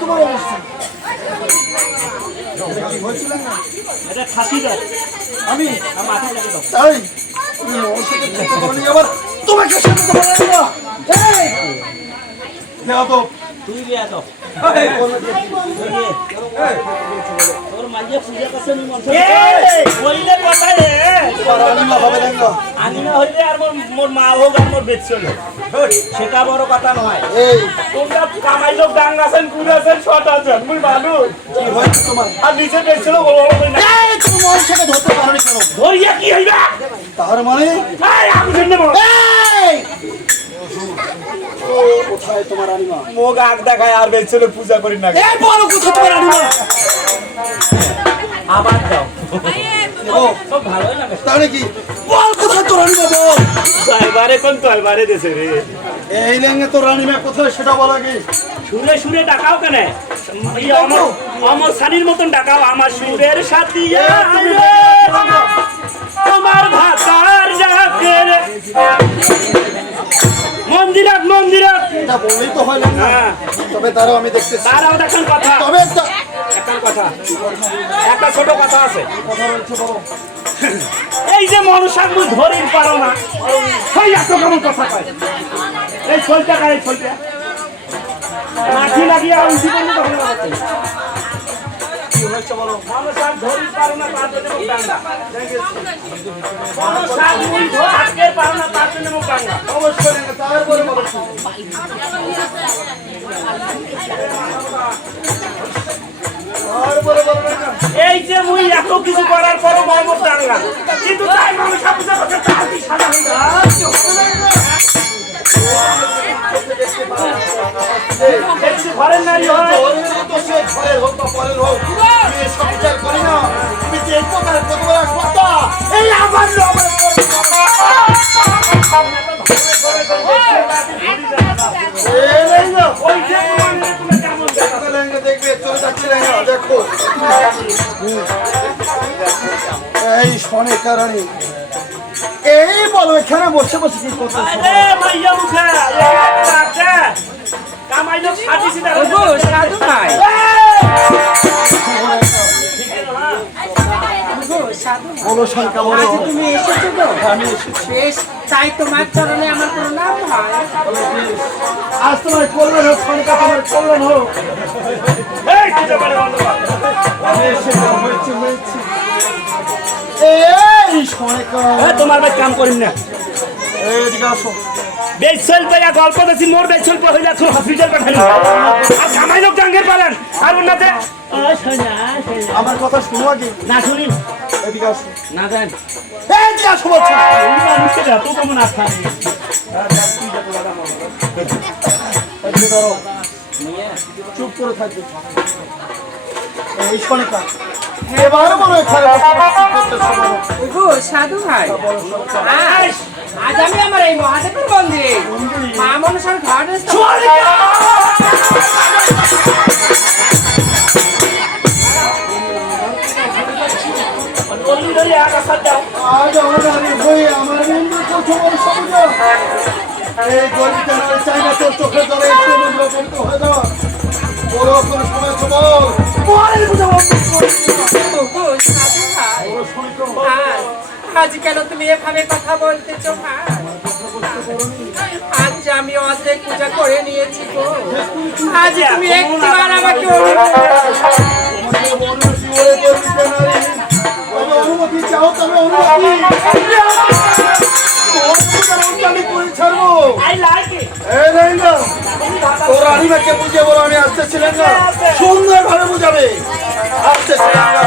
তোমার অবস্থা। আমি তাই আবার। তোমাকে তুই বিয়া যে- তোর মাঝে পূজা করছে বললে কথা রে। না হইলে আর মোর মোর মা হোক আর মোর বেদ চলে সেটা বড় কথা নয়। তোমরা কামাই লোক ডাং আছেন কুড়ে আছেন ছট আছেন মুই মানুষ কি হয়েছে তোমার? আর নিচে বেদ ছিল বড় বড় করে না তুমি ওর সাথে ধরতে পারো কেন? ধরিয়া কি হইবা? তার মানে? এই আমি শুনতে এই! ও কোথায় তোমার রানীমা মুখ আগ দেখায় আর বেদ পূজা করি না। এই বলো কোথায় তোমার রানীমা আবার দাও। ও সব ভালোই লাগে। তাহলে কি? বল কোথায় তোর রানীমা বল? তলবারে কোন তলবারে দেশে রে? এই লেহেঙ্গা তোর রানীমা কোথায় সেটা বলা কি সুরে সুরে ডাকাও কেন? অমর সানির মতন ডাকাও। আমার সুরের সাথী তোমার ভাতার মন্দিরাত মন্দিরাত। এটা বললেই তো হয় লেহেঙ্গা হ্যাঁ। তবে তারও আমি দেখতেছি। তারাও দেখেন কথা। তবে একটা একটা কথা। একটা ছোট কথা আছে। কথা বলছে বলো এই যে মনসা মুই ধরির পারো না সেই এত কেমন কথা কয়? এই ছলটা কায় ছলটা লাঠি লাগিয়ে আর উল্টি এই যে মুই এত কিছু করার পরও মহম্মদ ডাঙ্গা কিন্তু তাই মনসা পূজা করতে এই আমার আমার এই বলো এখানে বসে বসে কি মুখে সিধা ভাই। আজ তুমি এসেছ আমি এসেছি। বেশ তাই তোমার চরণে আমার প্রণাম হয়? আজ তোমার কল্যাণ হোক সনেকা তোমার কল্যাণ হোক। এই কি ব্যাপারে? আমি এসেছি হয়েছে হয়েছে এই সনেকা তোমার ভাই কাম করিম না। এইদিকে আসো। বেচল পেয়া গল্প দেখছি মোর বেচল পে হইলা তুই হসপিটাল পাঠালি আর কামাই লোক জাঙ্গের পালেন। আর ওনাতে আমার কথা শুনো আগে। না শুনি। এদিকে আসো। না জান। এইদিকে আসো বলছি। মানুষকে এত কেমন আস্থা নেই চুপ করে থাকবে। আজ আমি আমার আজ আমার বই আমার এই গরিবটা চাই না চোখের জলে হয়ে কোনো সময় আছে আজ কেন তুমি এভাবে কথা বলতেছো আজ আমি অর্ধেক পূজা করে নিয়েছি গো আজ তুমি একটিবার আমাকে অনুমতি চাও তবে অনুমতি রানীমাকে বুঝিয়ে বলো আমি আসতেছিলেন না। সুন্দর ভাবে বুঝাবে। আসতেছিলেন না।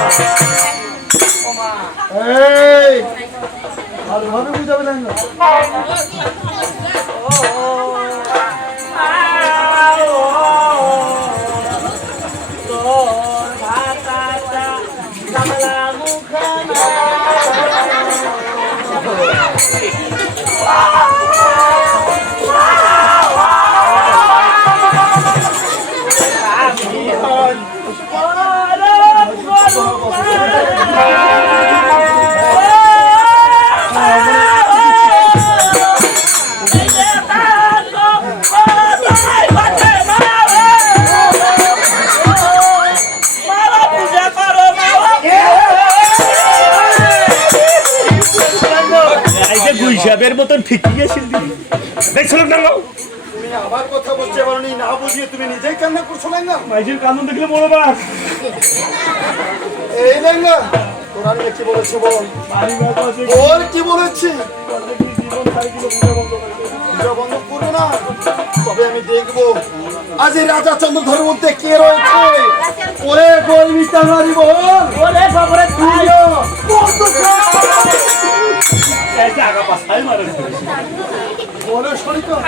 ভালোভাবে বুঝাবে না। বাপের মতন ঠিকই গেছিল দেখছিল না আবার কথা পারোনি না বুঝিয়ে তুমি নিজেই কান্না করছ লেঙ্গা মাইজির কান্দন দেখলে বড় বাস এই লেঙ্গা তোরা নিয়ে কি বলেছে বল? ওর কি বলেছি? বন্ধ করবে না। তবে আমি দেখব। আজ এই রাজা চন্দ্রধরের মধ্যে কে রয়েছে? ওরে বল। ওরে বাবারে তুইও বন্ধ কর।